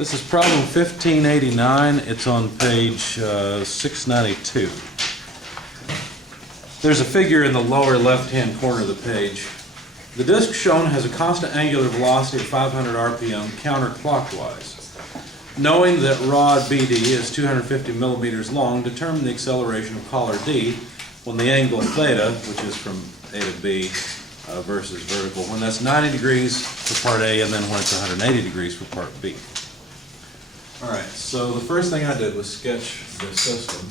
This is problem 1589. It's on page 692. There's a figure in the lower left-hand corner of the page. The disk shown has a constant angular velocity of 500 RPM counterclockwise. Knowing that rod BD is 250 millimeters long, determine the acceleration of collar D when the angle theta, which is from A to B, versus vertical, when that's 90 degrees for part A and then when it's 180 degrees for part B. Alright, so the first thing I did was sketch the system.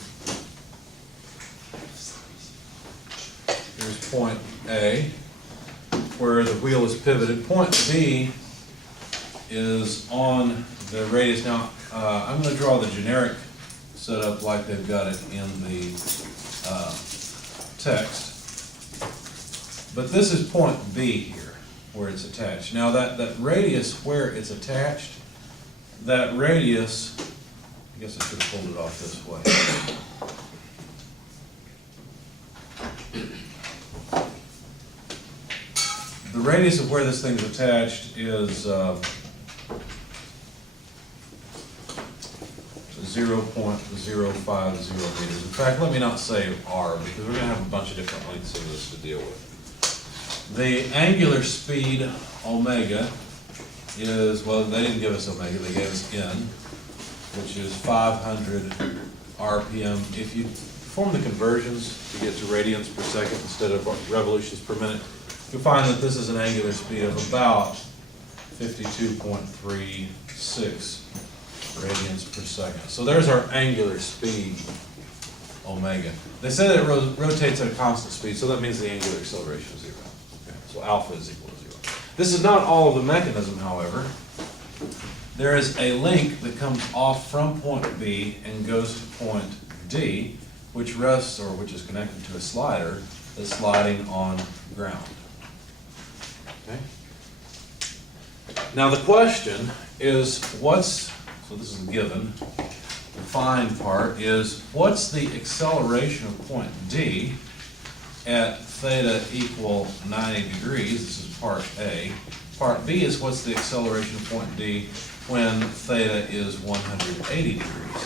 Here's point A, where the wheel is pivoted. Point B is on the radius. Now, I'm going to draw the generic setup like they've got it in the text. But this is point B here, where it's attached. Now, that radius where it's attached, that radius, I guess I should have pulled it off this way. The radius of where this thing's attached is 0.050 meters. In fact, let me not say R, because we're going to have a bunch of different lengths of this to deal with. The angular speed, omega, is, well, they didn't give us omega, they gave us N, which is 500 RPM. If you perform the conversions to get to radians per second instead of revolutions per minute, you'll find that this is an angular speed of about 52.36 radians per second. So there's our angular speed, omega. They say that it rotates at a constant speed, so that means the angular acceleration is 0. Okay. So alpha is equal to 0. This is not all of the mechanism, however. There is a link that comes off from point B and goes to point D, which rests, or which is connected to a slider that's sliding on ground. Okay. Now the question is, so this is a given, the find part is, what's the acceleration of point D at theta equal 90 degrees? This is part A. Part B is, what's the acceleration of point D when theta is 180 degrees?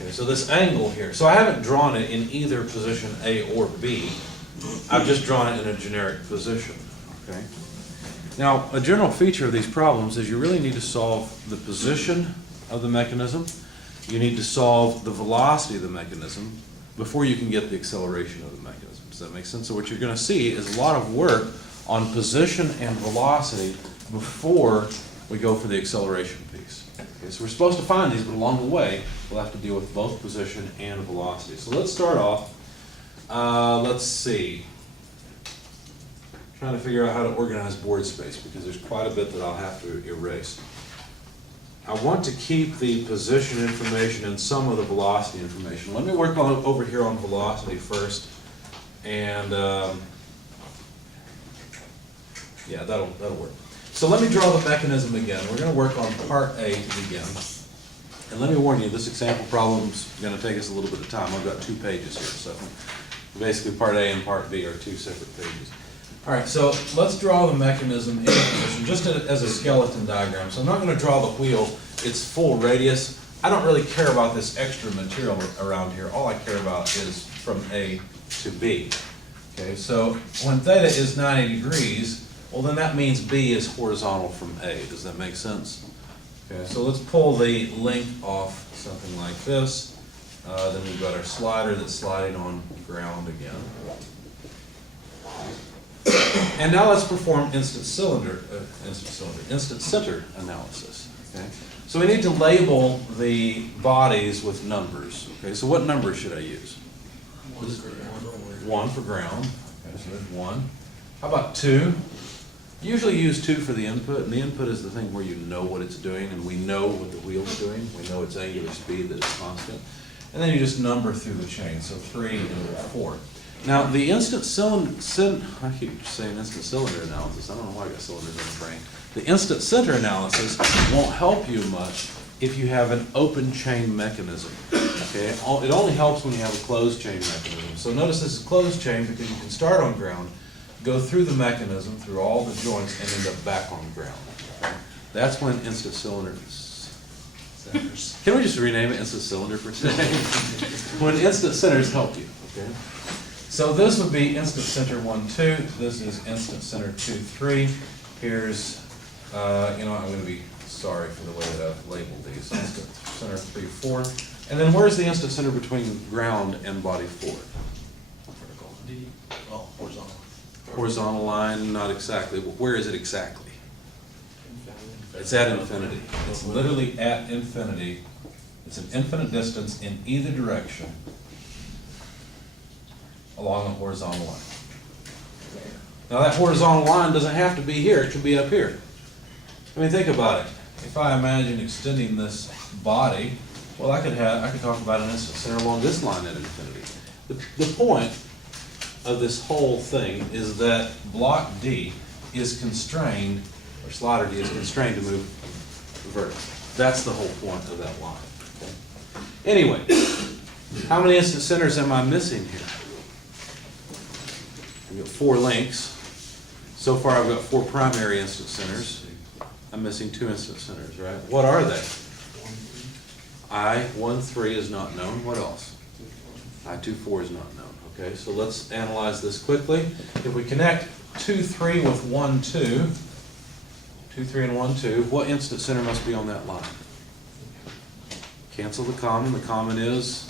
Okay, so this angle here, so I haven't drawn it in either position A or B. I've just drawn it in a generic position. Okay. Now, a general feature of these problems is you really need to solve the position of the mechanism. You need to solve the velocity of the mechanism before you can get the acceleration of the mechanism. Does that make sense? So what you're going to see is a lot of work on position and velocity before we go for the acceleration piece. Okay, so we're supposed to find these, but along the way, we'll have to deal with both position and velocity. So let's start off. Let's see. Trying to figure out how to organize board space, because there's quite a bit that I'll have to erase. I want to keep the position information and some of the velocity information. Let me work on over here on velocity first, and yeah, that'll work. So let me draw the mechanism again. We're going to work on part A to begin. And let me warn you, this example problem's going to take us a little bit of time. I've got 2 pages here, so basically part A and part B are 2 separate pages. All right, so let's draw the mechanism in position, just as a skeleton diagram. So I'm not going to draw the wheel its full radius. I don't really care about this extra material around here. All I care about is from A to B. Okay, so when theta is 90 degrees, well, then that means B is horizontal from A. Does that make sense? Okay, so let's pull the length off something like this. Then we've got our slider that's sliding on ground again. And now let's perform instant center analysis. Okay? So we need to label the bodies with numbers. Okay, so what number should I use? 1 for ground. Okay, so there's 1. How about 2? Usually use 2 for the input, and the input is the thing where you know what it's doing, and we know what the wheel's doing. We know its angular speed, that it's constant. And then you just number through the chain, so 3 and 4. Now, the instant cylinder, I keep saying instant cylinder analysis. I don't know why I got cylinders in the brain. The instant center analysis won't help you much if you have an open chain mechanism. Okay, it only helps when you have a closed chain mechanism. So notice this is closed chain because you can start on ground, go through the mechanism, through all the joints, and end up back on ground. Okay? That's when instant cylinders. Can we just rename it instant cylinder per se? When instant centers help you, okay? So this would be instant center 1, 2. This is instant center 2, 3. Here's, I'm going to be sorry for the way that I've labeled these. Instant center 3, 4. And then where's the instant center between ground and body 4? Vertical. D. Oh, horizontal. Horizontal line, not exactly. Where is it exactly? It's at infinity. It's literally at infinity. It's an infinite distance in either direction along a horizontal line. Now that horizontal line doesn't have to be here, it could be up here. I mean, think about it. If I imagine extending this body, well, I could talk about an instant center along this line at infinity. The point of this whole thing is that block D is constrained, or slider D is constrained to move vertically. That's the whole point of that line. Okay? Anyway, how many instant centers am I missing here? I've got 4 links. So far I've got 4 primary instant centers. I'm missing 2 instant centers, right? What are they? I13 is not known. What else? I24 is not known. Okay, so let's analyze this quickly. If we connect 2, 3 with 1, 2, 2, 3 and 1, 2, what instant center must be on that line? Cancel the common. The common is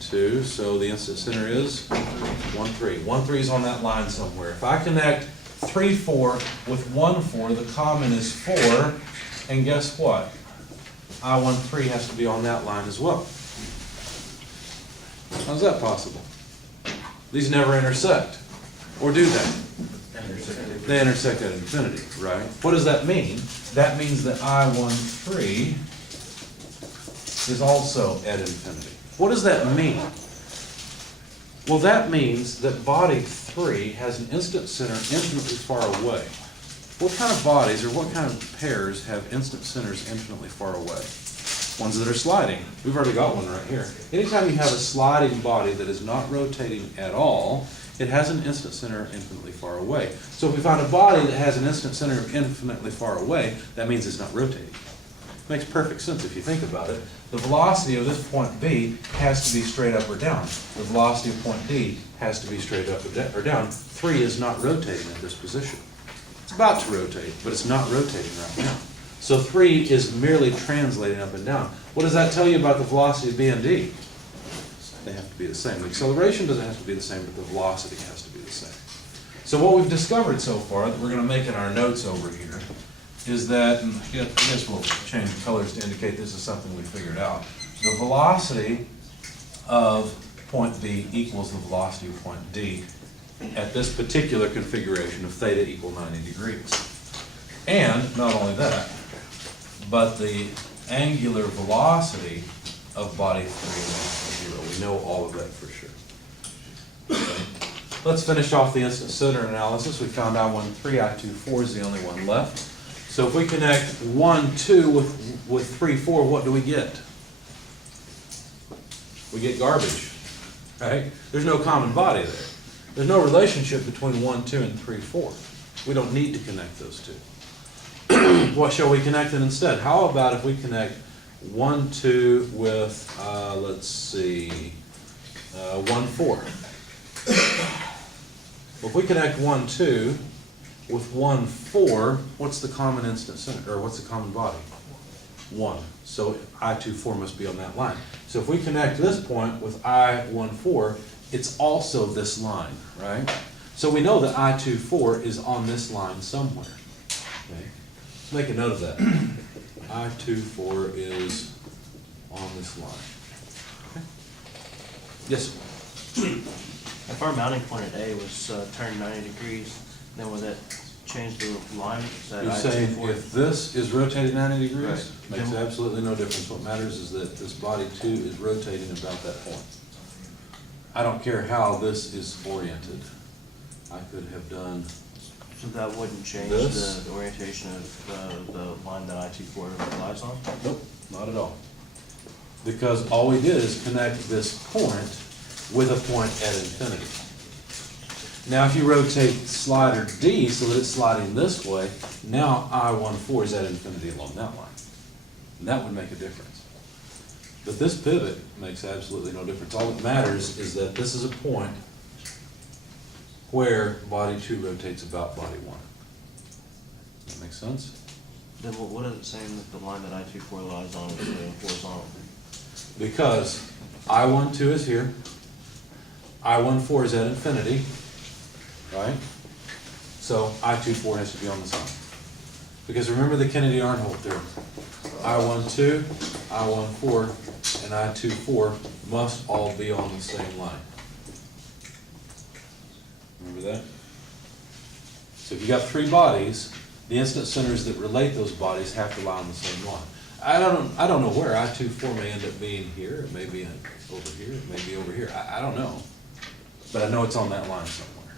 2, so the instant center is 1, 3. 1, 3 is on that line somewhere. If I connect 3, 4 with 1, 4, the common is 4, and guess what? I13 has to be on that line as well. How's that possible? These never intersect, or do they? They intersect at infinity, right? What does that mean? That means that I13 is also at infinity. What does that mean? Well, that means that body 3 has an instant center infinitely far away. What kind of bodies or what kind of pairs have instant centers infinitely far away? Ones that are sliding. We've already got one right here. Anytime you have a sliding body that is not rotating at all, it has an instant center infinitely far away. So if we find a body that has an instant center infinitely far away, that means it's not rotating. Makes perfect sense if you think about it. The velocity of this point B has to be straight up or down. The velocity of point D has to be straight up or down. 3 is not rotating at this position. It's about to rotate, but it's not rotating right now. So 3 is merely translating up and down. What does that tell you about the velocity of B and D? They have to be the same. The acceleration doesn't have to be the same, but the velocity has to be the same. So what we've discovered so far, that we're going to make in our notes over here, is that, and I guess we'll change the colors to indicate this is something we figured out. The velocity of point B equals the velocity of point D at this particular configuration of theta equal 90 degrees. And not only that, but the angular velocity of body 3 is 0. We know all of that for sure. Okay. Let's finish off the instant center analysis. We found I13, I24 is the only one left. So if we connect 1, 2 with 3, 4, what do we get? We get garbage, right? There's no common body there. There's no relationship between 1, 2, and 3, 4. We don't need to connect those two. What shall we connect it instead? How about if we connect 1, 2 with, let's see, 1, 4. Well, if we connect 1, 2 with 1, 4, what's the common instant center, or what's the common body? 1. So I24 must be on that line. So if we connect this point with I14, it's also this line, right? So we know that I24 is on this line somewhere. Okay? Let's make a note of that. I24 is on this line. Okay? Yes, sir. If our mounting point at A was turned 90 degrees, then would that change the line? Is that You're I-24? saying if this is rotated 90 degrees, Right. makes absolutely no difference. What matters is that this body 2 is rotating about that point. I don't care how this is oriented. I could have done, So that wouldn't change This? the orientation of the line that I-24 lies on? nope, not at all. Because all we did is connect this point with a point at infinity. Now, if you rotate slider D so that it's sliding this way, now I-14 is at infinity along that line. And that would make a difference. But this pivot makes absolutely no difference. All that matters is that this is a point where body 2 rotates about body 1. Does that make sense? Then what is it saying that the line that I-24 lies on is horizontal? Because I-12 is here, I-14 is at infinity, right? So I-24 has to be on the side. Because remember the Kennedy-Arnhold theorem. I-12, I-14, and I-24 must all be on the same line. Remember that? So if you got three bodies, the instant centers that relate those bodies have to lie on the same line. I don't know where I-24 may end up being here. It may be over here. It may be over here. I don't know. But I know it's on that line somewhere.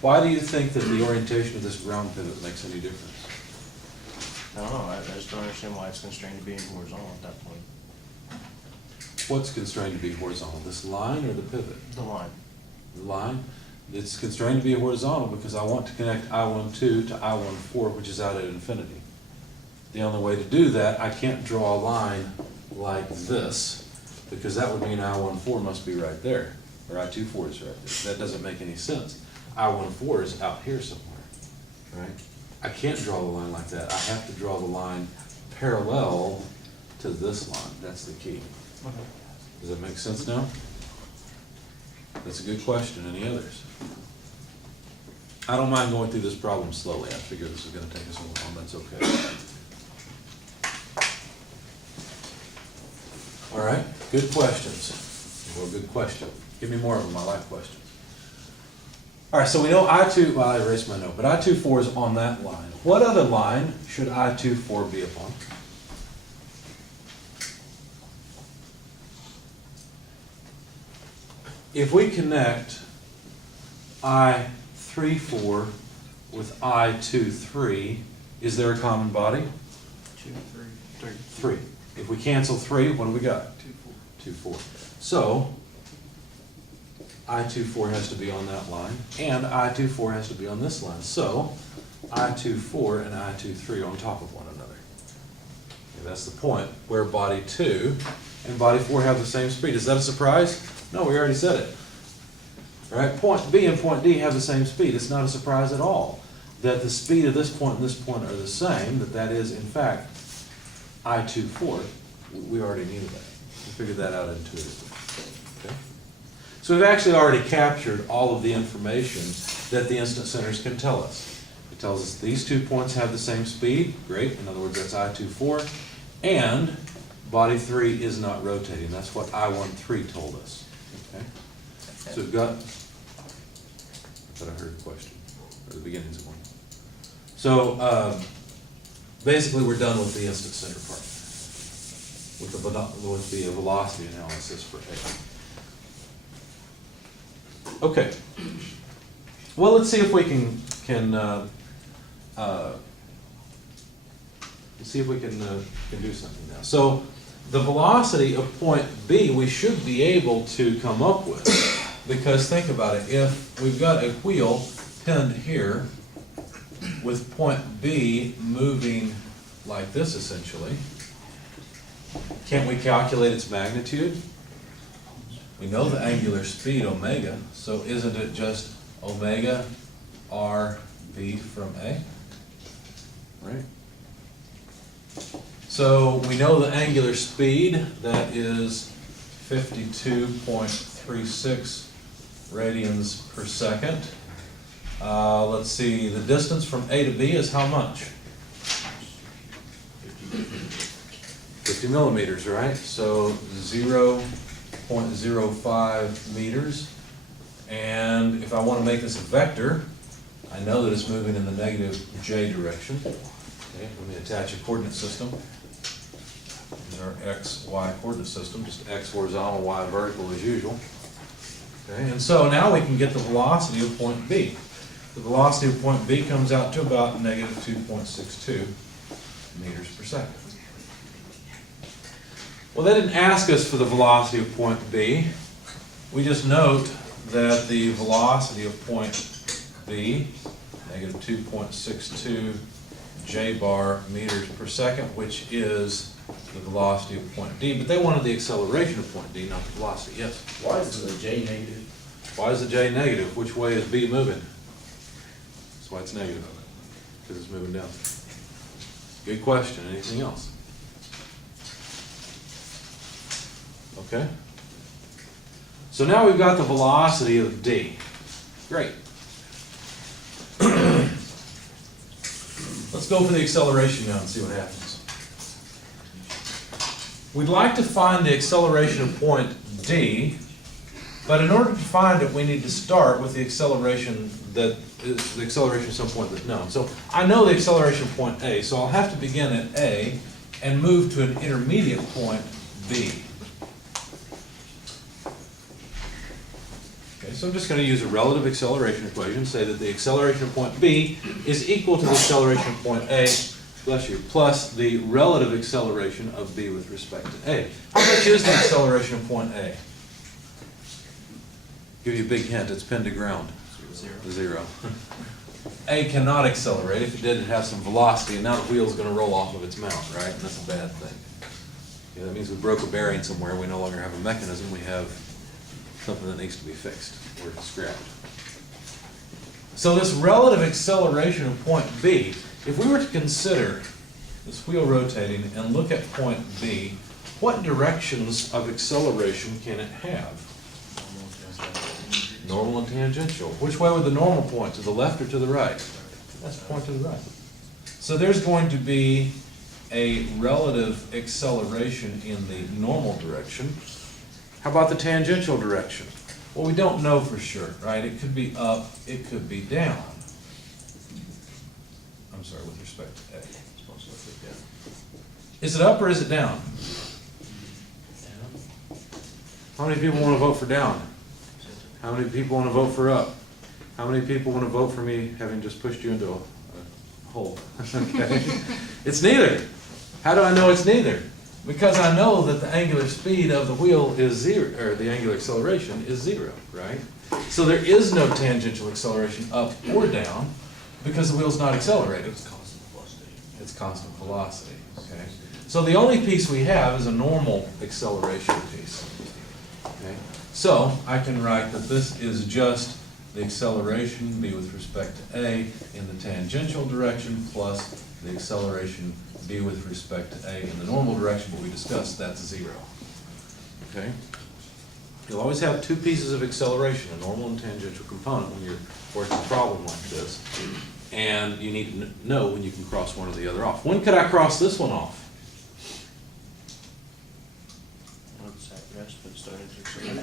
Why do you think that the orientation of this ground pivot makes any difference? I don't know, I just don't understand why it's constrained to being horizontal at that point. What's constrained to be horizontal? This line or the pivot? The line. The line? It's constrained to be horizontal because I want to connect I-12 to I-14, which is out at infinity. The only way to do that, I can't draw a line like this, because that would mean I-14 must be right there, or I-24 is right there. That doesn't make any sense. I-14 is out here somewhere, right? I can't draw the line like that. I have to draw the line parallel to this line. That's the key. Okay. Does that make sense now? That's a good question. Any others? I don't mind going through this problem slowly. I figure this is going to take us a while, and that's okay. All right, good questions. Well, good question. Give me more of them. I like questions. All right, so we know I-2, well, I erased my note, but I-24 is on that line. What other line should I-24 be upon? If we connect I-34 with I-23, is there a common body? 2, 3, 3. 3. If we cancel 3, what do we got? 2, 4. So, I-24 has to be on that line, and I-24 has to be on this line. So, I-24 and I-23 are on top of one another. Okay, that's the point where body 2 and body 4 have the same speed. Is that a surprise? No, we already said it. All right, point B and point D have the same speed. It's not a surprise at all that the speed of this point and this point are the same, that is, in fact, I-24. We already knew that. We figured that out intuitively. Okay? So we've actually already captured all of the information that the instant centers can tell us. It tells us these 2 points have the same speed. Great. In other words, that's I-24. And body 3 is not rotating. That's what I-13 told us. Okay? So we've got, I thought I heard a question, or the beginnings of one. So basically we're done with the instant center part, with the velocity analysis for A. Okay. Well, let's see if we can do something now. So the velocity of point B we should be able to come up with, because think about it, if we've got a wheel pinned here with point B moving like this essentially, can't we calculate its magnitude? We know the angular speed omega, so isn't it just omega RV from A? Right? So we know the angular speed, that is 52.36 radians per second. Let's see, the distance from A to B is how much? 50 millimeters, right? So 0.05 meters. And if I want to make this a vector, I know that it's moving in the negative j direction. Okay, let me attach a coordinate system. Here's our x, y coordinate system, just x horizontal, y vertical as usual. Okay, and so now we can get the velocity of point B. The velocity of point B comes out to about negative 2.62 meters per second. Well, they didn't ask us for the velocity of point B. we just note that the velocity of point B, negative 2.62 j bar meters per second, which is the velocity of point D, but they wanted the acceleration of point D, not the velocity. Yes? Why is the J negative? Why is the J negative? Which way is B moving? That's why it's negative, because it's moving down. Good question. Anything else? Okay. So now we've got the velocity of D. Great. Let's go for the acceleration now and see what happens. We'd like to find the acceleration of point D, but in order to find it, we need to start with the acceleration that is the acceleration of some point that's known. So I know the acceleration of point A, so I'll have to begin at A and move to an intermediate point B. Okay, so I'm just going to use a relative acceleration equation, say that the acceleration of point B is equal to the acceleration of point A, bless you, plus the relative acceleration of B with respect to A. How much is the acceleration of point A? Give you a big hint, it's pinned to ground. Zero. A cannot accelerate. If it did, it'd have some velocity, and now the wheel's going to roll off of its mount, right? And that's a bad thing. Yeah, that means we broke a bearing somewhere. We no longer have a mechanism. We have something that needs to be fixed or scrapped. So this relative acceleration of point B, if we were to consider this wheel rotating and look at point B, what directions of acceleration can it have? Normal and tangential. Which way would the normal point? To the left or to the right? That's point to the right. So there's going to be a relative acceleration in the normal direction. How about the tangential direction? Well, we don't know for sure, right? It could be up, it could be down. I'm sorry, with respect to A. Is it up or is it down? How many people want to vote for down? How many people want to vote for up? How many people want to vote for me having just pushed you into a hole? Okay. It's neither. How do I know it's neither? Because I know that the angular speed of the wheel is zero, or the angular acceleration is zero, right? So there is no tangential acceleration up or down because the wheel's not accelerated. It's constant velocity. It's constant velocity, okay? So the only piece we have is a normal acceleration piece, okay? So I can write that this is just the acceleration b with respect to A in the tangential direction plus the acceleration b with respect to A in the normal direction, but we discussed that's zero. Okay? You'll always have two pieces of acceleration, a normal and tangential component when you're working a problem like this. And you need to know when you can cross one or the other off. When could I cross this one off?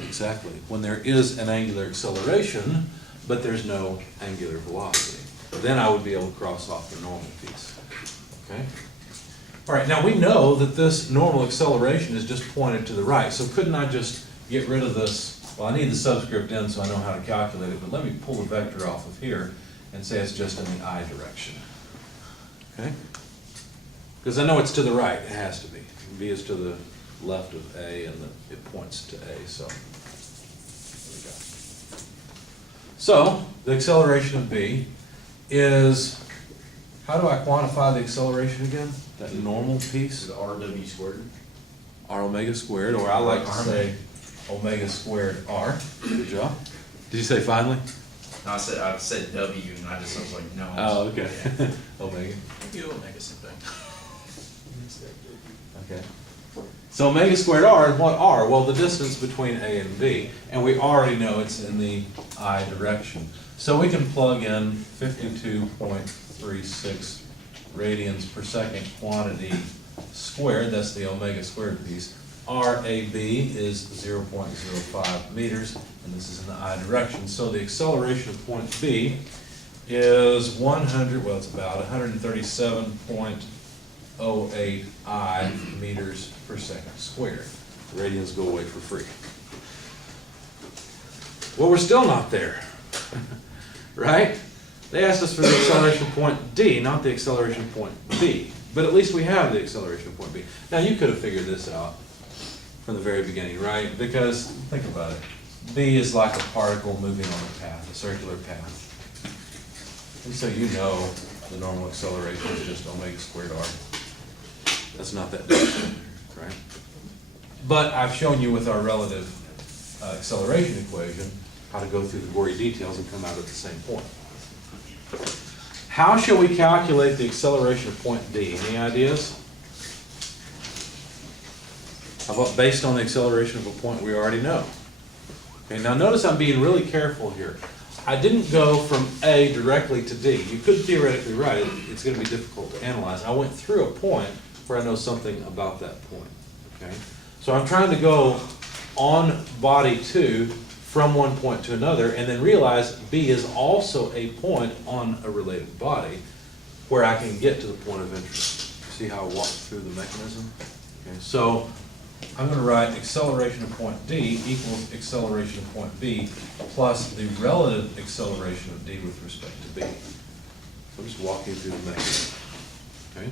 Exactly. When there is an angular acceleration, but there's no angular velocity. Then I would be able to cross off the normal piece. Okay? All right, now we know that this normal acceleration is just pointed to the right, so couldn't I just get rid of this? Well, I need the subscript in so I know how to calculate it, but let me pull the vector off of here and say it's just in the I direction. Okay? Because I know it's to the right, it has to be. B is to the left of A and it points to A, so there we go. So the acceleration of B is, how do I quantify the acceleration again? That normal piece? Is it RW squared? R omega squared, or I like to say omega squared R. Good job. Did you say finally? No, I said W and I was like, no. Oh, okay. Omega. You omega something. Okay. So omega squared R, and what R? Well, the distance between A and B, and we already know it's in the I direction. So we can plug in 52.36 radians per second quantity squared, that's the omega squared piece. RAB is 0.05 meters, and this is in the I direction. So the acceleration of point B is 137.08 I meters per second squared. The radians go away for free. Well, we're still not there, right? They asked us for the acceleration of point D, not the acceleration of point B. But at least we have the acceleration of point B. Now, you could have figured this out from the very beginning, right? Because, think about it. B is like a particle moving on a path, a circular path. And so you know the normal acceleration is just omega squared r. That's not that difficult, right? But I've shown you with our relative acceleration equation how to go through the gory details and come out at the same point. How shall we calculate the acceleration of point D? Any ideas? How about based on the acceleration of a point we already know? Okay, now notice I'm being really careful here. I didn't go from A directly to D. You could theoretically write it. It's going to be difficult to analyze. I went through a point where I know something about that point. Okay? So I'm trying to go on body 2 from one point to another and then realize B is also a point on a related body where I can get to the point of interest. See how I walk through the mechanism? Okay, so I'm going to write acceleration of point D equals acceleration of point B plus the relative acceleration of D with respect to B. So I'm just walking through the mechanism. Okay?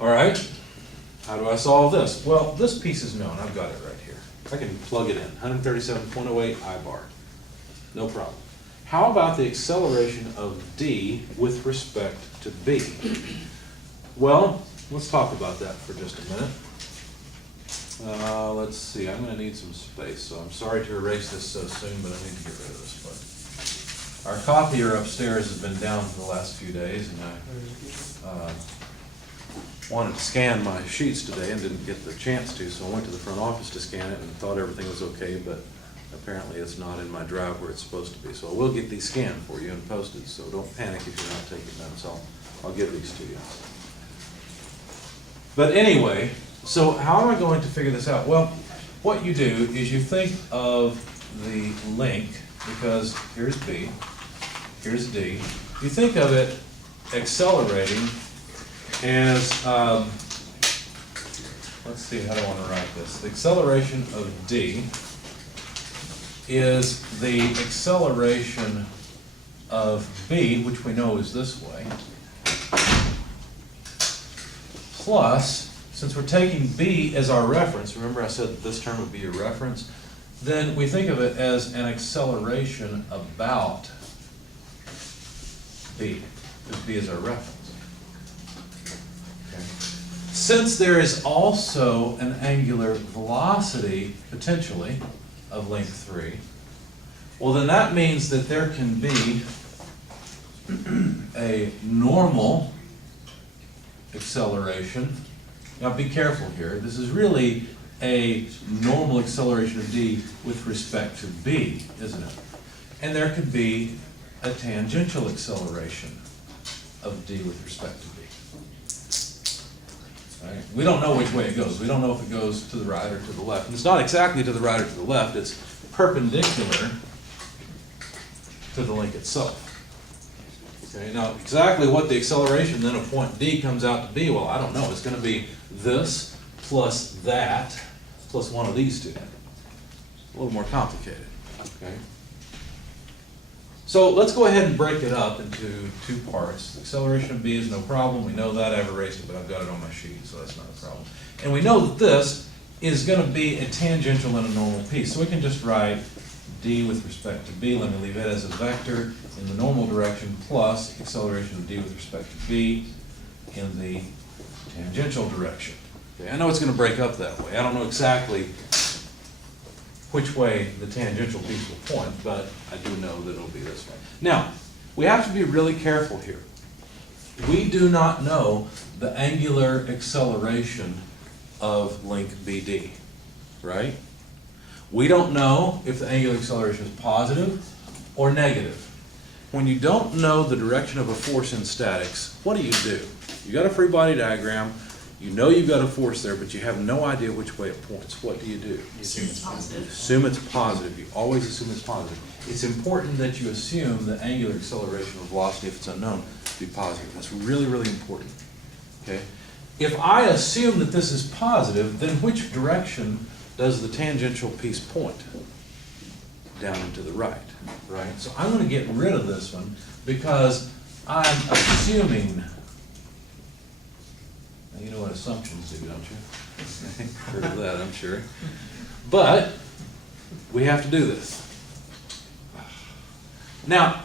All right. How do I solve this? Well, this piece is known. I've got it right here. I can plug it in. 137.08 I bar. No problem. How about the acceleration of D with respect to B? Well, let's talk about that for just a minute. Let's see. I'm going to need some space, so I'm sorry to erase this so soon, but I need to get rid of this one. Our copier upstairs has been down for the last few days, and I wanted to scan my sheets today and didn't get the chance to, so I went to the front office to scan it and thought everything was okay, but apparently it's not in my drive where it's supposed to be. So I will get these scanned for you and posted, so don't panic if you're not taking them, so I'll give these to you. But anyway, so how am I going to figure this out? Well, what you do is you think of the link, because here's B, here's D. You think of it accelerating as, let's see, how do I want to write this? The acceleration of D is the acceleration of B, which we know is this way, plus, since we're taking B as our reference, remember I said that this term would be your reference, then we think of it as an acceleration about B, because B is our reference. Okay. Since there is also an angular velocity, potentially, of length 3, well then that means that there can be a normal acceleration. Now be careful here. This is really a normal acceleration of D with respect to B, isn't it? And there could be a tangential acceleration of D with respect to B. Right? We don't know which way it goes. We don't know if it goes to the right or to the left. And it's not exactly to the right or to the left. It's perpendicular to the link itself. Okay, now exactly what the acceleration then of point D comes out to be, well, I don't know. It's going to be this plus that plus one of these two. A little more complicated. Okay. So let's go ahead and break it up into two parts. The acceleration of B is no problem. We know that. I've erased it, but I've got it on my sheet, so that's not a problem. And we know that this is going to be a tangential and a normal piece. So we can just write D with respect to B. Let me leave it as a vector in the normal direction plus acceleration of D with respect to B in the tangential direction. Okay, I know it's going to break up that way. I don't know exactly which way the tangential piece will point, but I do know that it'll be this way. Now, we have to be really careful here. We do not know the angular acceleration of link BD, right? We don't know if the angular acceleration is positive or negative. When you don't know the direction of a force in statics, what do? You got a free body diagram, you know you've got a force there, but you have no idea which way it points. What do? You assume it's positive. Assume it's positive. You always assume it's positive. It's important that you assume the angular acceleration of velocity, if it's unknown, to be positive. That's really, really important. Okay? If I assume that this is positive, then which direction does the tangential piece point? Down and to the right, right? So I'm going to get rid of this one because I'm assuming. Now you know what assumptions do, don't you? Heard of that, I'm sure. But we have to do this. Now,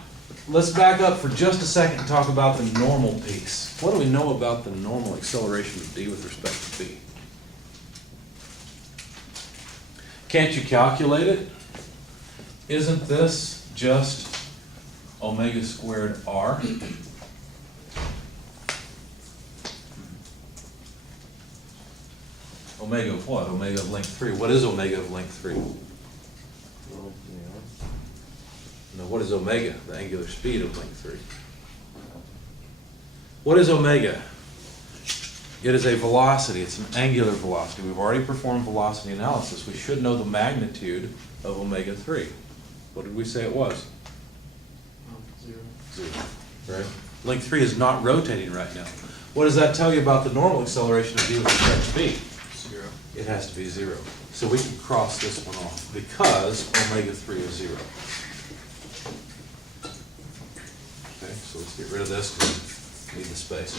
let's back up for just a second and talk about the normal piece. What do we know about the normal acceleration of d with respect to b? Can't you calculate it? Isn't this just omega squared r? Omega of what? Omega of length 3. What is omega of length 3? No, what is omega? The angular speed of length 3. What is omega? It is a velocity. It's an angular velocity. We've already performed velocity analysis. We should know the magnitude of omega 3. What did we say it was? 0. 0. Right? Length 3 is not rotating right now. What does that tell you about the normal acceleration of d with respect to b? 0. It has to be 0. So we can cross this one off because omega 3 is 0. Okay, so let's get rid of this because we need the space.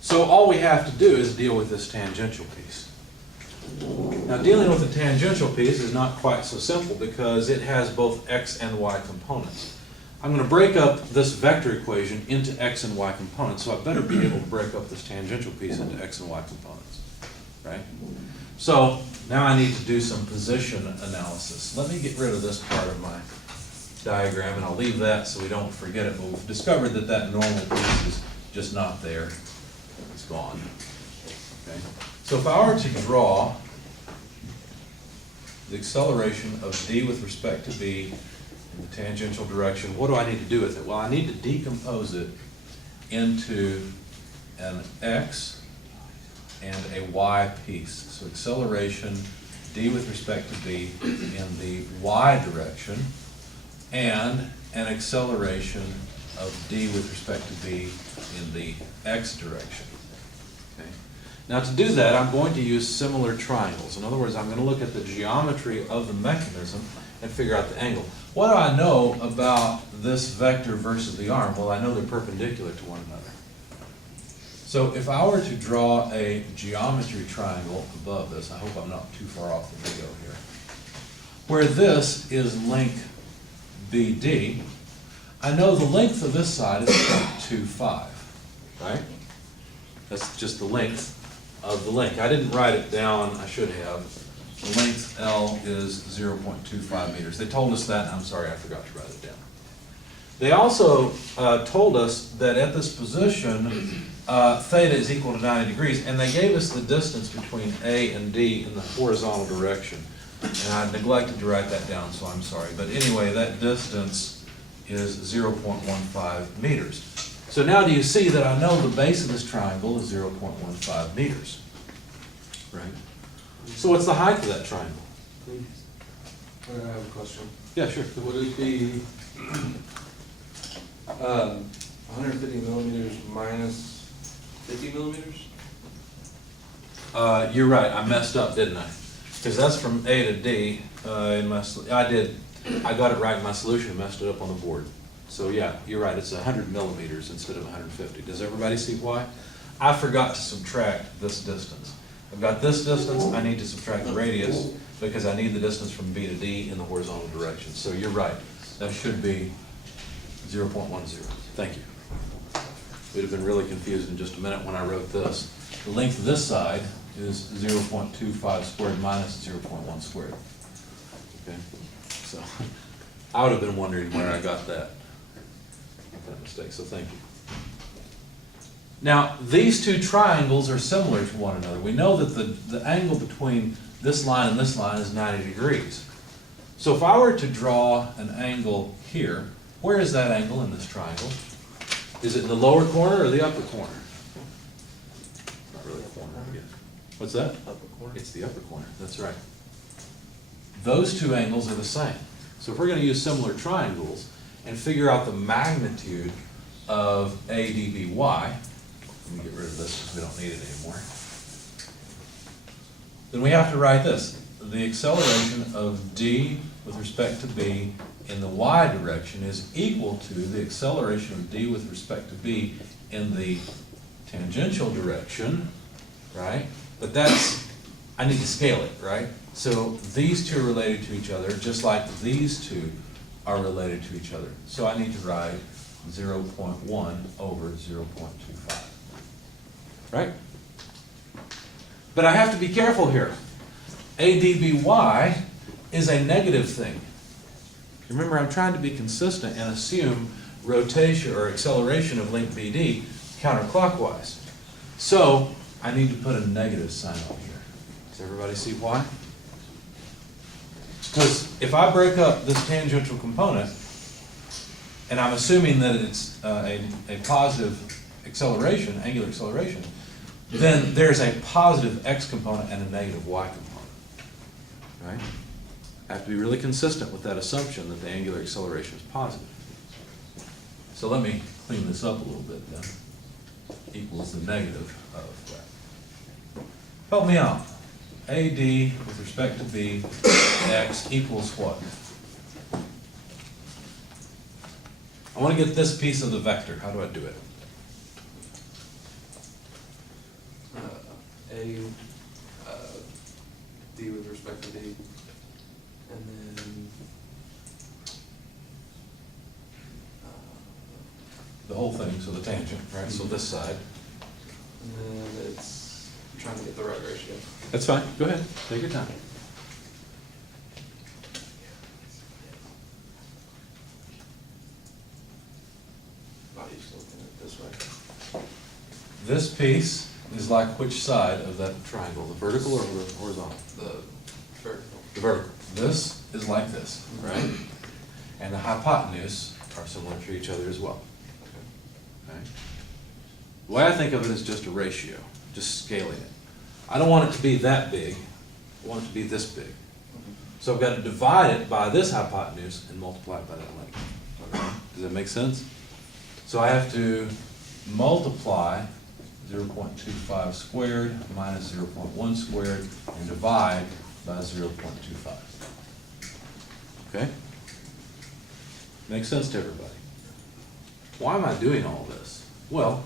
So all we have to do is deal with this tangential piece. Now dealing with the tangential piece is not quite so simple because it has both x and y components. I'm going to break up this vector equation into x and y components, so I better be able to break up this tangential piece into x and y components, right? So now I need to do some position analysis. Let me get rid of this part of my diagram, and I'll leave that so we don't forget it, but we've discovered that that normal piece is just not there. It's gone. Okay? So if I were to draw the acceleration of d with respect to b in the tangential direction, what do I need to do with it? Well, I need to decompose it into an x and a y piece. So acceleration d with respect to b in the y direction and an acceleration of d with respect to b in the x direction. Okay. Now to do that, I'm going to use similar triangles. In other words, I'm going to look at the geometry of the mechanism and figure out the angle. What do I know about this vector versus the arm? Well, I know they're perpendicular to one another. So if I were to draw a geometry triangle above this, I hope I'm not too far off the video here, where this is length BD, I know the length of this side is 0.25, right? That's just the length of the link. I didn't write it down, I should have. The length L is 0.25 meters. They told us that, and I'm sorry, I forgot to write it down. They also told us that at this position, theta is equal to 90 degrees, and they gave us the distance between A and D in the horizontal direction. And I neglected to write that down, so I'm sorry. But anyway, that distance is 0.15 meters. So now do you see that I know the base of this triangle is 0.15 meters, right? So what's the height of that triangle? I have a question. Yeah, sure. Would it be 150 millimeters minus 50 millimeters? You're right, I messed up, didn't I? Because that's from A to D in my, I got it right in my solution and messed it up on the board. So yeah, you're right, it's 100 millimeters instead of 150. Does everybody see why? I forgot to subtract this distance. I've got this distance, I need to subtract the radius because I need the distance from B to D in the horizontal direction. So you're right, that should be 0.10. Thank you. We'd have been really confused in just a minute when I wrote this. The length of this side is 0.25 squared minus 0.1 squared. Okay, so I would have been wondering where I got that mistake, so thank you. Now, these two triangles are similar to one another. We know that the angle between this line and this line is 90 degrees. So if I were to draw an angle here, where is that angle in this triangle? Is it in the lower corner or the upper corner? Not really a corner, I guess. What's that? Upper corner. It's the upper corner, that's right. Those two angles are the same. So if we're going to use similar triangles and figure out the magnitude of ADBY, let me get rid of this because we don't need it anymore, then we have to write this. The acceleration of D with respect to B in the y direction is equal to the acceleration of D with respect to B in the tangential direction, right? But that's I need to scale it, right? So these two are related to each other, just like these two are related to each other. So I need to write 0.1 over 0.25, right? But I have to be careful here. ADBY is a negative thing. Remember, I'm trying to be consistent and assume rotation or acceleration of length BD counterclockwise. So I need to put a negative sign up here. Does everybody see why? Because if I break up this tangential component, and I'm assuming that it's a positive acceleration, angular acceleration, then there's a positive x component and a negative y component, right? I have to be really consistent with that assumption that the angular acceleration is positive. So let me clean this up a little bit then. Equals the negative of that. Help me out. AD with respect to B, x equals what? I want to get this piece of the vector. How do I do it? D with respect to D, and then The whole thing, so the tangent, right? So this side. and then it's, I'm trying to get the right ratio. That's fine. Go ahead. Take your time. Not used to looking at it this way. This piece is like which side of that triangle, the vertical or the horizontal? The vertical. The vertical. This is like this, right? And the hypotenuse are similar to each other as well. Okay? The way I think of it is just a ratio, just scaling it. I don't want it to be that big, I want it to be this big. So I've got to divide it by this hypotenuse and multiply it by that length. Okay? Does that make sense? So I have to multiply 0.25 squared minus 0.1 squared and divide by 0.25. Okay? Makes sense to everybody. Why am I doing all this? Well,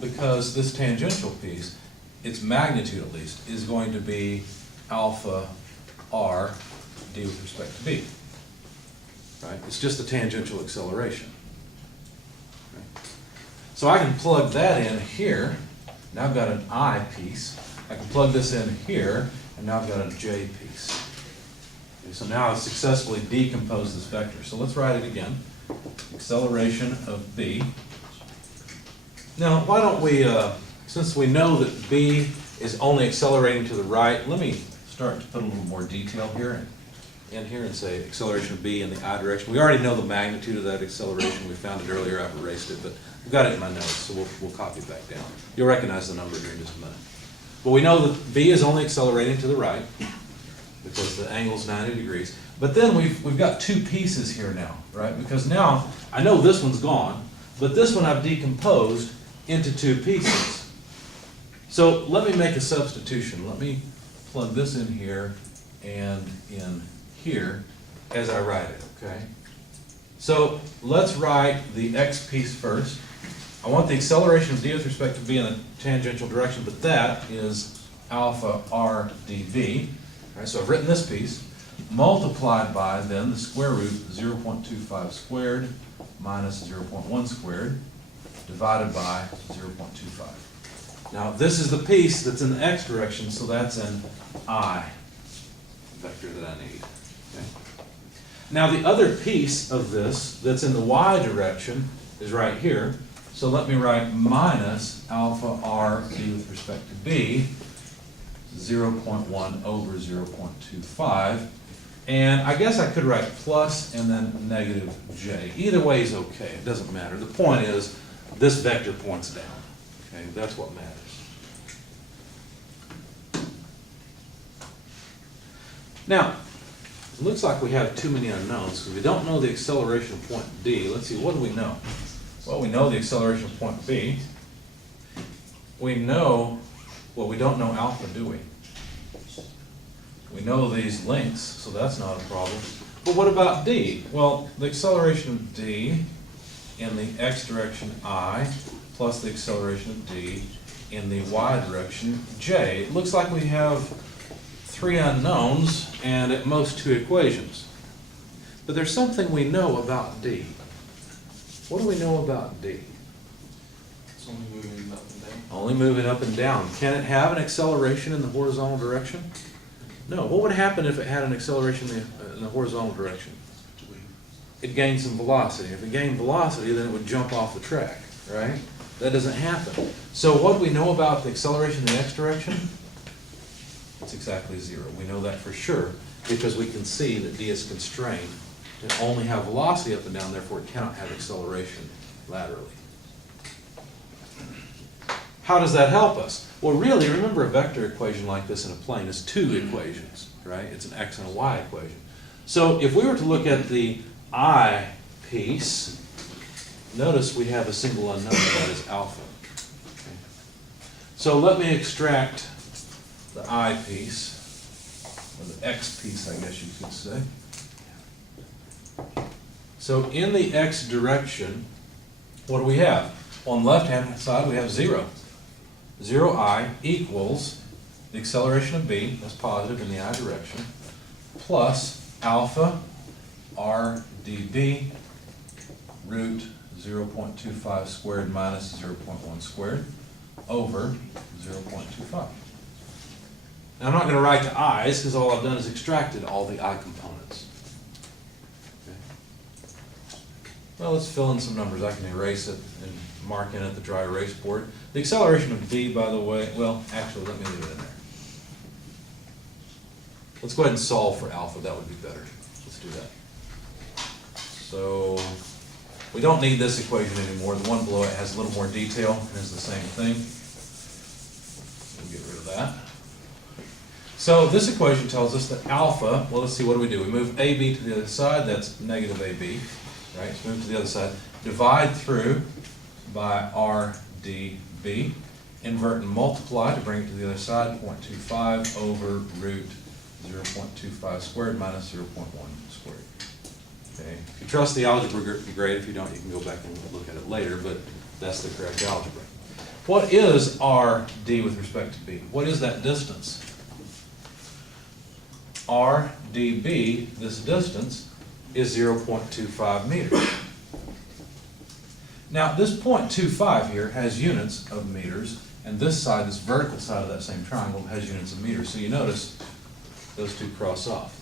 because this tangential piece, its magnitude at least, is going to be alpha r d with respect to b. Right? It's just a tangential acceleration. Right? So I can plug that in here. Now I've got an I piece. I can plug this in here, and now I've got a j piece. Okay, so now I've successfully decomposed this vector. So let's write it again. Acceleration of b. Now, why don't we, since we know that b is only accelerating to the right, let me start to put a little more detail here in here and say acceleration of b in the I direction. We already know the magnitude of that acceleration. We found it earlier. I've erased it, but I've got it in my notes, so we'll copy it back down. You'll recognize the number here in just a minute. But we know that b is only accelerating to the right because the angle's 90 degrees. But then we've got two pieces here now, right? Because now I know this one's gone, but this one I've decomposed into two pieces. So let me make a substitution. Let me plug this in here and in here as I write it, okay? So let's write the x piece first. I want the acceleration of d with respect to b in a tangential direction, but that is alpha r dv. All right, so I've written this piece, multiplied by then the square root 0.25 squared minus 0.1 squared divided by 0.25. Now this is the piece that's in the x direction, so that's an I vector that I need. Okay? Now the other piece of this that's in the y direction is right here, so let me write minus alpha r d with respect to b, 0.1 over 0.25, and I guess I could write plus and then negative j. Either way is okay, it doesn't matter. The point is, this vector points down. Okay, that's what matters. Now, it looks like we have too many unknowns because we don't know the acceleration of point D. Let's see, what do we know? Well, we know the acceleration of point B. We know, well, we don't know alpha, do we? We know these lengths, so that's not a problem. But what about D? Well, the acceleration of D in the x direction I plus the acceleration of D in the y direction j. It looks like we have three unknowns and at most two equations. But there's something we know about D. What do we know about D? It's only moving up and down. Only moving up and down. Can it have an acceleration in the horizontal direction? No. What would happen if it had an acceleration in the horizontal direction? It gained some velocity. If it gained velocity, then it would jump off the track, right? That doesn't happen. So what do we know about the acceleration in the x direction? It's exactly zero. We know that for sure because we can see that D is constrained to only have velocity up and down, therefore it cannot have acceleration laterally. How does that help us? Well, really, remember a vector equation like this in a plane is two equations, right? It's an x and a y equation. So if we were to look at the I piece, notice we have a single unknown, that is alpha. Okay. So let me extract the I piece, or the x piece, I guess you could say. So in the x direction, what do we have? On the left-hand side, we have 0. 0I equals the acceleration of b, that's positive in the I direction, plus alpha r db root 0.25 squared minus 0.1 squared over 0.25. Now I'm not going to write the i's because all I've done is extracted all the I components. Okay. Well, let's fill in some numbers. I can erase it and mark in at the dry erase board. The acceleration of b, by the way, well, actually, let me leave it in there. Let's go ahead and solve for alpha. That would be better. Let's do that. So we don't need this equation anymore. The one below it has a little more detail and is the same thing. We'll get rid of that. So this equation tells us that alpha, well, let's see, what do? We move AB to the other side. That's negative AB, right? So move to the other side. Divide through by RDB. Invert and multiply to bring it to the other side. 0.25 over root 0.25 squared minus 0.1 squared. Okay. If you trust the algebra, great. If you don't, you can go back and look at it later, but that's the correct algebra. What is RD with respect to B? What is that distance? RDB, this distance, is 0.25 meters. Now, this 0.25 here has units of meters, and this side, this vertical side of that same triangle, has units of meters. So you notice those two cross off.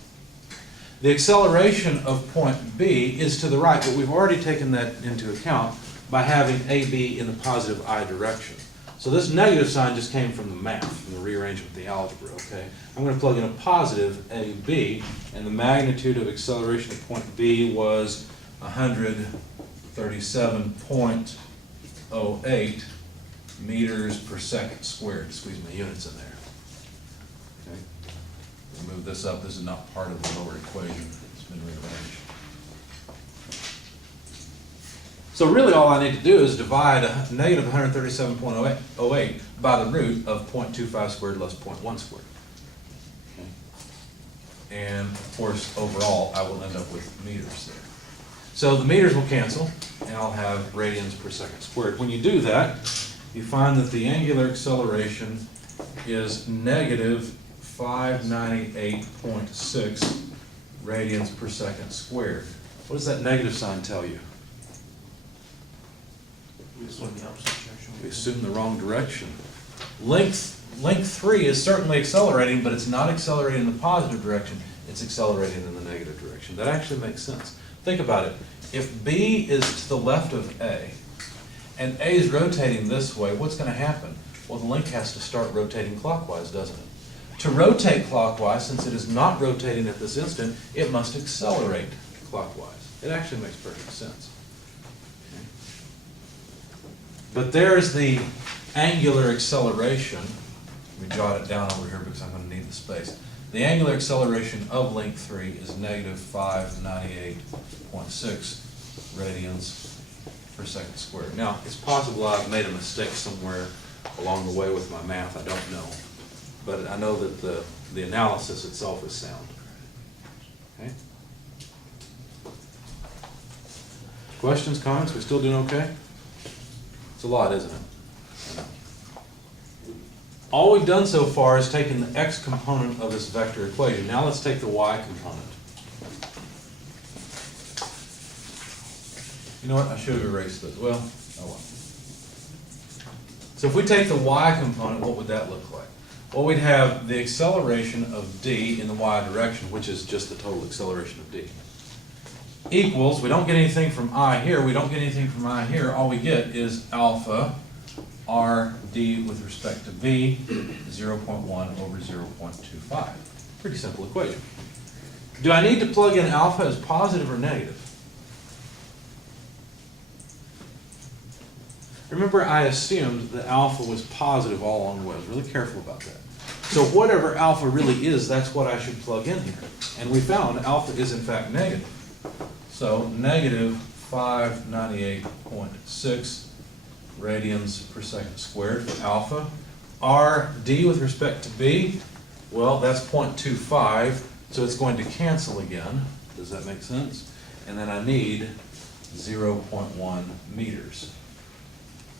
The acceleration of point B is to the right, but we've already taken that into account by having AB in the positive I direction. So this negative sign just came from the math, from the rearrangement of the algebra, okay? I'm going to plug in a positive AB, and the magnitude of acceleration at point B was 137.08 meters per second squared. Squeeze my units in there. Okay. Move this up. This is not part of the lower equation. It's been rearranged. So really all I need to do is divide a negative 137.08 by the root of 0.25 squared less 0.1 squared. Okay. And of course, overall, I will end up with meters there. So the meters will cancel, and I'll have radians per second squared. When you do that, you find that the angular acceleration is negative 598.6 radians per second squared. What does that negative sign tell you? We assume the opposite direction. We assume the wrong direction. Length 3 is certainly accelerating, but it's not accelerating in the positive direction. It's accelerating in the negative direction. That actually makes sense. Think about it. If B is to the left of A, and A is rotating this way, what's going to happen? Well, the link has to start rotating clockwise, doesn't it? To rotate clockwise, since it is not rotating at this instant, it must accelerate clockwise. It actually makes perfect sense. Okay. But there's the angular acceleration. Let me jot it down over here because I'm going to need the space. The angular acceleration of link 3 is negative 598.6 radians per second squared. Now, it's possible I've made a mistake somewhere along the way with my math. I don't know. But I know that the analysis itself is sound. Okay? Questions, comments? We still doing okay? It's a lot, isn't it? All we've done so far is taken the x component of this vector equation. Now let's take the y component. You know what, I should have erased this. Well, oh well. So if we take the y component, what would that look like? Well, we'd have the acceleration of d in the y direction, which is just the total acceleration of d, equals, we don't get anything from I here, we don't get anything from I here, all we get is alpha r d with respect to b, 0.1 over 0.25. Pretty simple equation. Do I need to plug in alpha as positive or negative? Remember, I assumed that alpha was positive all along the way. I was really careful about that. So whatever alpha really is, that's what I should plug in here. And we found alpha is in fact negative. So negative 598.6 radians per second squared for alpha. R d with respect to b, well, that's 0.25, so it's going to cancel again. Does that make sense? And then I need 0.1 meters.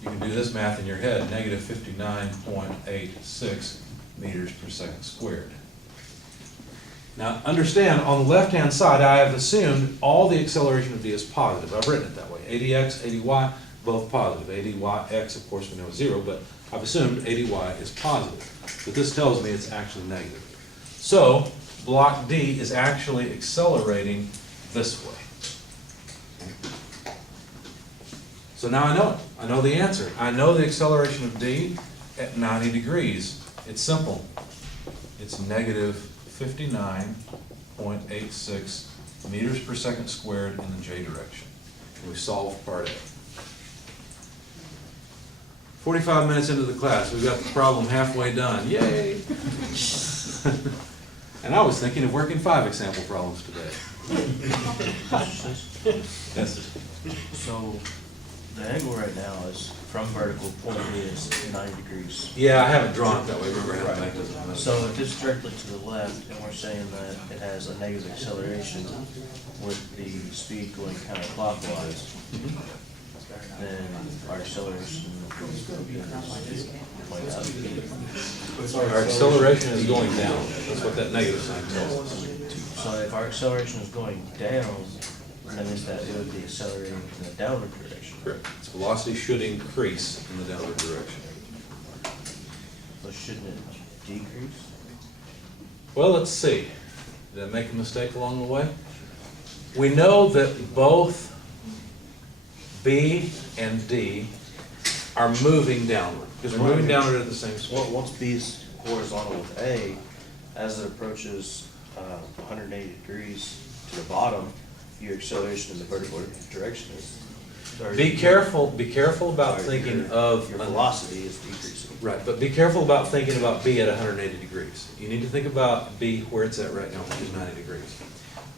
You can do this math in your head, negative 59.86 meters per second squared. Now understand, on the left-hand side, I have assumed all the acceleration of d is positive. I've written it that way. 80x, 80y, both positive. 80x, of course, we know is 0, but I've assumed 80y is positive. But this tells me it's actually negative. So block D is actually accelerating this way. So now I know it. I know the answer. I know the acceleration of D at 90 degrees. It's simple. It's negative 59.86 meters per second squared in the j direction. And we solved part A. 45 minutes into the class, we've got the problem halfway done. Yay! And I was thinking of working 5 example problems today. Yes. So the angle right now is from vertical, point B is 90 degrees. Yeah, I haven't drawn it that way. Remember how to make this. So if it's directly to the left, and we're saying that it has a negative acceleration with the speed going counterclockwise, then our acceleration is going out. Our acceleration is going down. That's what that negative sign tells us. So if our acceleration is going down, that means that it would be accelerating in the downward direction. Correct. Its velocity should increase in the downward direction. So shouldn't it decrease? Well, let's see. Did I make a mistake along the way? We know that both B and D are moving downward, because we're moving downward at the same speed. Once B is horizontal with A, as it approaches 180 degrees to the bottom, your acceleration in the vertical direction is. Be careful about thinking of Your velocity is decreasing. right, but be careful about thinking about B at 180 degrees. You need to think about B where it's at right now, which is 90 degrees.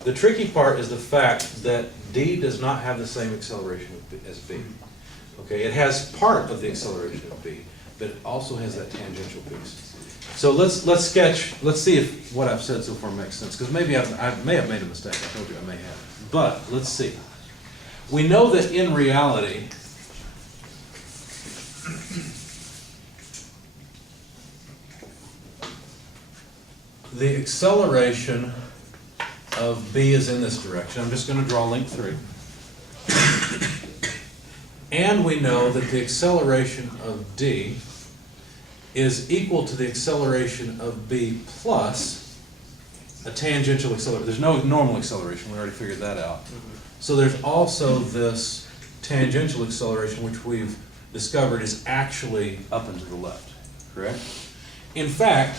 The tricky part is the fact that D does not have the same acceleration as B. Okay, it has part of the acceleration of B, but it also has that tangential piece. So let's see if what I've said so far makes sense, because maybe I may have made a mistake. I told you I may have. But let's see. We know that in reality, the acceleration of B is in this direction. I'm just going to draw link 3. And we know that the acceleration of D is equal to the acceleration of B plus a tangential acceleration. There's no normal acceleration. We already figured that out. So there's also this tangential acceleration, which we've discovered is actually up and to the left, correct? In fact,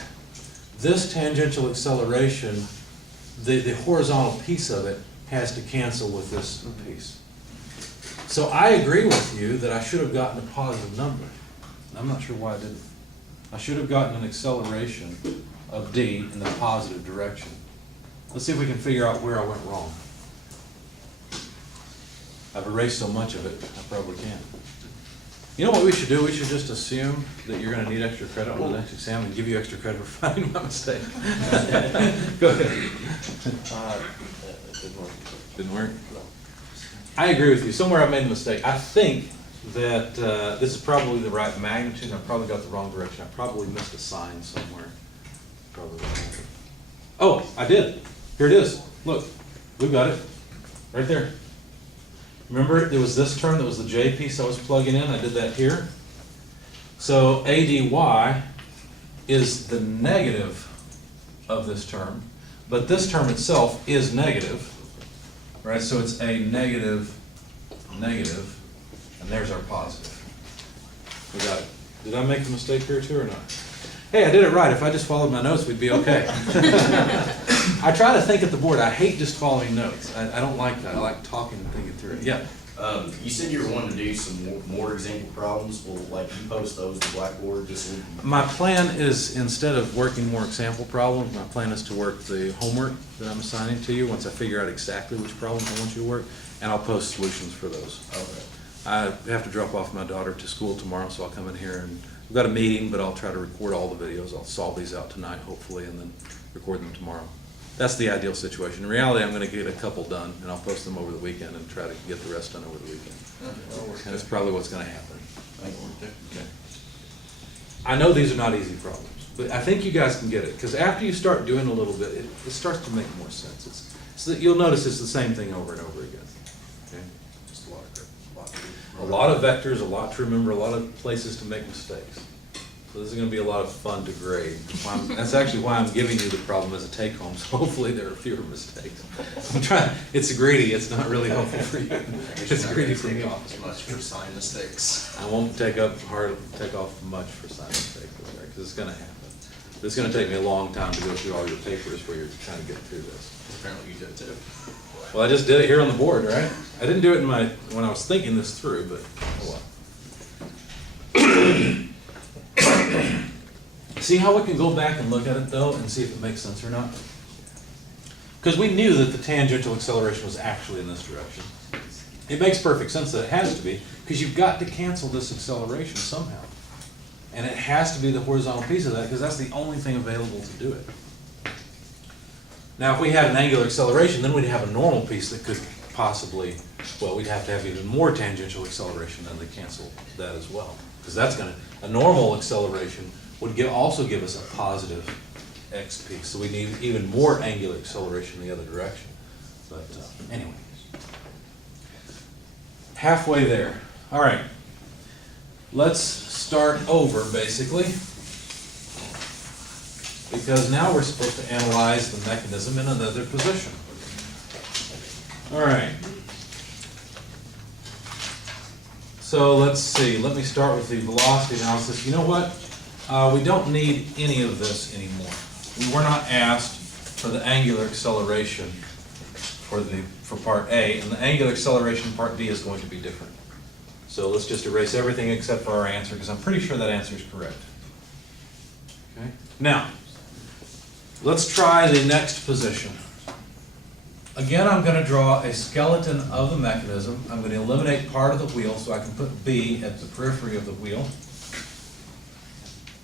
this tangential acceleration, the horizontal piece of it has to cancel with this piece. So I agree with you that I should have gotten a positive number. I'm not sure why I didn't. I should have gotten an acceleration of D in the positive direction. Let's see if we can figure out where I went wrong. I've erased so much of it, I probably can. You know what we should do? We should just assume that you're going to need extra credit on the next exam and give you extra credit for finding my mistake. Go ahead. It didn't work. Didn't work? I agree with you. Somewhere I made a mistake. I think that this is probably the right magnitude, and I probably got the wrong direction. I probably missed a sign somewhere. Probably. Oh, I did. Here it is. Look, we got it. Right there. Remember, there was this term that was the J piece I was plugging in. I did that here. So ADY is the negative of this term, but this term itself is negative, right? So it's a negative, negative, and there's our positive. We got it. Did I make a mistake here too or not? Hey, I did it right. If I just followed my notes, we'd be okay. I try to think at the board. I hate just following notes. I don't like that. I like talking and thinking through it. Yeah. You said you were wanting to do some more example problems. Well, like you post those to Blackboard just so we can. My plan is, instead of working more example problems, my plan is to work the homework that I'm assigning to you once I figure out exactly which problems I want you to work, and I'll post solutions for those. Okay. I have to drop off my daughter to school tomorrow, so I'll come in here and we've got a meeting, but I'll try to record all the videos. I'll solve these out tonight, hopefully, and then record them tomorrow. That's the ideal situation. In reality, I'm going to get a couple done, and I'll post them over the weekend and try to get the rest done over the weekend. And that's probably what's going to happen. Okay. I know these are not easy problems, but I think you guys can get it, because after you start doing a little bit, it starts to make more sense. So that you'll notice it's the same thing over and over again. Okay? Just a lot of vectors, a lot to remember, a lot of places to make mistakes. So this is going to be a lot of fun to grade. That's actually why I'm giving you the problem as a take-home, so hopefully there are fewer mistakes. I'm trying. It's greedy. It's not really helpful for you. It's greedy for me. As much for sign mistakes. I won't take off much for sign mistakes, because it's going to happen. It's going to take me a long time to go through all your papers where you're trying to get through this. Apparently you did too. Well, I just did it here on the board, right? I didn't do it when I was thinking this through, but oh well. See how we can go back and look at it though and see if it makes sense or not? Because we knew that the tangential acceleration was actually in this direction. It makes perfect sense that it has to be, because you've got to cancel this acceleration somehow. And it has to be the horizontal piece of that, because that's the only thing available to do it. Now, if we had an angular acceleration, then we'd have a normal piece that could possibly, well, we'd have to have even more tangential acceleration than to cancel that as well. Because that's going to, a normal acceleration would also give us a positive x piece. So we need even more angular acceleration the other direction. But anyway, halfway there. All right, let's start over basically, because now we're supposed to analyze the mechanism in another position. All right. So let's see, let me start with the velocity analysis. You know what? We don't need any of this anymore. We were not asked for the angular acceleration for part A, and the angular acceleration in part B is going to be different. So let's just erase everything except for our answer, because I'm pretty sure that answer is correct. Okay. Now, let's try the next position. Again, I'm going to draw a skeleton of the mechanism. I'm going to eliminate part of the wheel so I can put B at the periphery of the wheel.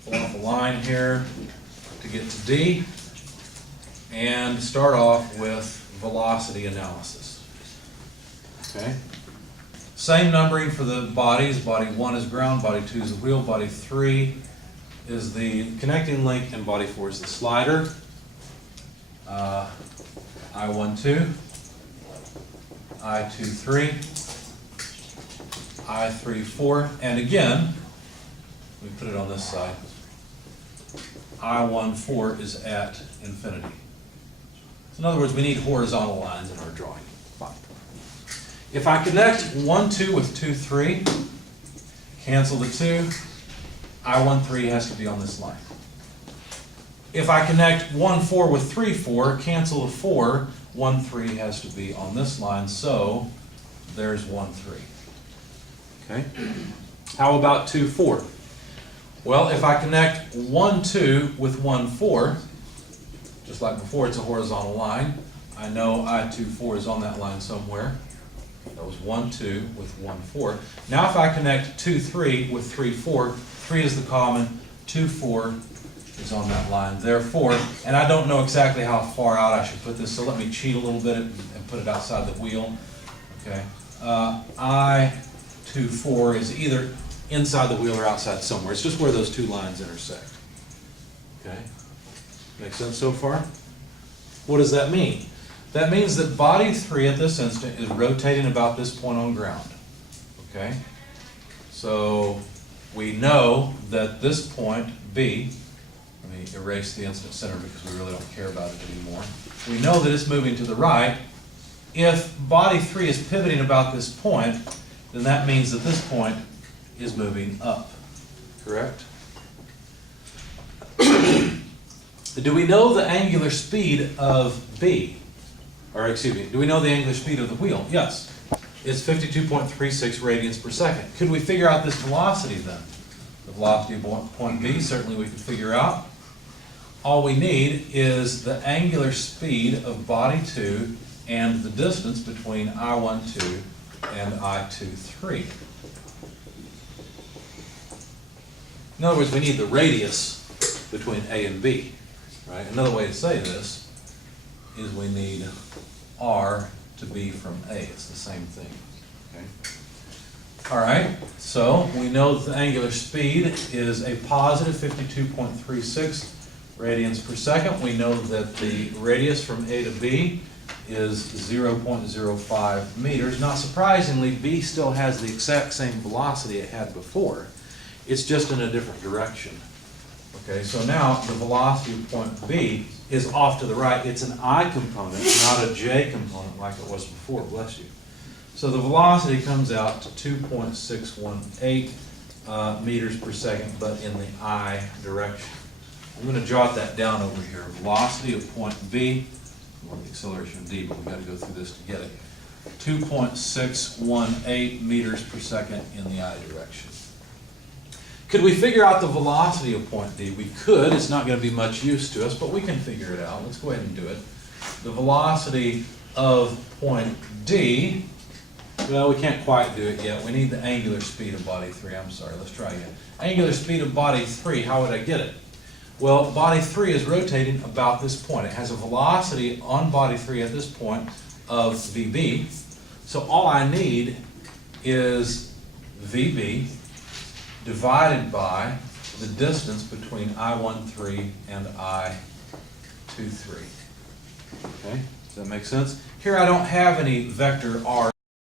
Pull off a line here to get to D, and start off with velocity analysis. Okay. Same numbering for the bodies. Body 1 is ground, body 2 is the wheel, body 3 is the connecting link, and body 4 is the slider. I12, I23, I34, and again, we put it on this side, I14 is at infinity. So in other words, we need horizontal lines in our drawing. Fine. If I connect 1, 2 with 2, 3, cancel the 2, I13 has to be on this line. If I connect 1, 4 with 3, 4, cancel the 4, 1, 3 has to be on this line, so there's 1, 3. Okay? How about 2, 4? Well, if I connect 1, 2 with 1, 4, just like before, it's a horizontal line. I know I24 is on that line somewhere. That was 1, 2 with 1, 4. Now if I connect 2, 3 with 3, 4, 3 is the common, 2, 4 is on that line. Therefore, and I don't know exactly how far out I should put this, so let me cheat a little bit and put it outside the wheel. Okay. I24 I-24 is either inside the wheel or outside somewhere. It's just where those two lines intersect. Okay? Make sense so far? What does that mean? That means that body 3 at this instant is rotating about this point on ground. Okay? So we know that this point, B, let me erase the incident center because we really don't care about it anymore. We know that it's moving to the right. If body 3 is pivoting about this point, then that means that this point is moving up. Correct? Do we know the angular speed of B? Or excuse me, do we know the angular speed of the wheel? Yes. It's 52.36 radians per second. Could we figure out this velocity then? The velocity of point B, certainly we could figure out. All we need is the angular speed of body 2 and the distance between I12 and I23. In other words, we need the radius between A and B. Right? Another way to say this is we need R to B from A. It's the same thing. Okay? All right, so we know that the angular speed is a positive 52.36 radians per second. We know that the radius from A to B is 0.05 meters. Not surprisingly, B still has the exact same velocity it had before. It's just in a different direction. Okay, so now the velocity of point B is off to the right. It's an I component, not a J component like it was before, bless you. So the velocity comes out to 2.618 meters per second, but in the I direction. I'm going to jot that down over here. Velocity of point B, or the acceleration of D, but we've got to go through this to get it. 2.618 meters per second in the I direction. Could we figure out the velocity of point D? We could. It's not going to be much use to us, but we can figure it out. Let's go ahead and do it. The velocity of point D, well, we can't quite do it yet. We need the angular speed of body 3. I'm sorry. Let's try again. Angular speed of body 3, how would I get it? Well, body 3 is rotating about this point. It has a velocity on body 3 at this point of VB. So all I need is VB divided by the distance between I13 and I23. Okay, does that make sense? Here I don't have any vector R